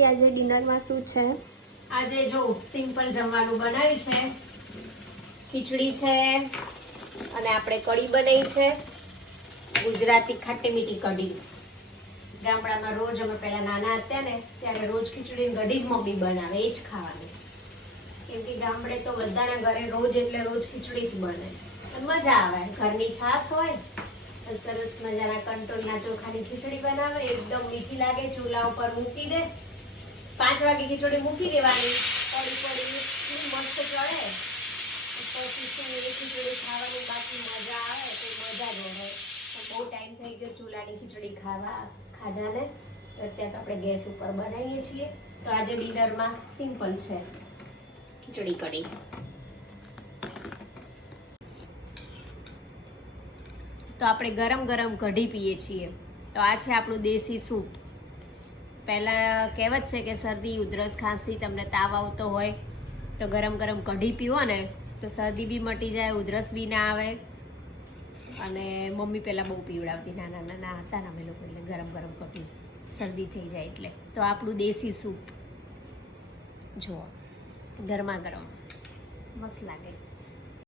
આજે ડિનરમાં શું છે? આજે જો સિમ્પલ જમવાનું બનાવ્યું છે, ખીચડી છે અને આપણે કઢી બનાવી છે, ગુજરાતી ખાટી મીઠી કઢી. ગામડામાં રોજ અમે પહેલા નાના હતા ને ત્યારે રોજ ખીચડી કઢી જ મમ્મી બનાવે, એ જ ખાવાની. કેમ કે ગામડે તો બધાના ઘરે રોજ એટલે રોજ ખીચડી જ બને અને મજા આવે. ઘરની છાશ હોય, સરસ મજાના કંટોળના ચોખાની ખીચડી બનાવે, એકદમ મીઠી લાગે. ચૂલા ઉપર મૂકી દે, 5 વાગે ખીચડી મૂકી દેવાની, પડી પડી મસ્ત ચડે. પછી શું એ ખીચડી ખાવાની બાકી મજા આવે, તો મજા જ હોય. બહુ ટાઈમ થઈ ગયો ચૂલાની ખીચડી ખાધા ને, અત્યારે તો આપણે ગેસ ઉપર બનાવીએ છીએ. તો આજે ડિનરમાં સિમ્પલ છે, ખીચડી કઢી. તો આપણે ગરમ ગરમ કઢી પીએ છીએ. તો આ છે આપણું દેશી સૂપ. પહેલાં કહેવત છે કે શરદી, ઉધરસ, ખાંસી, તમને તાવ આવતો હોય તો ગરમ ગરમ કઢી પીવો ને તો શરદી બી મટી જાય, ઉધરસ બી ના આવે. અને મમ્મી પહેલાં બહુ પીવડાવતી, નાના નાના હતા ને અમે લોકો, એટલે ગરમ ગરમ કઢી શરદી થઈ જાય એટલે. તો આપણું દેશી સૂપ જુઓ, ગરમા ગરમ મસ્ત લાગે.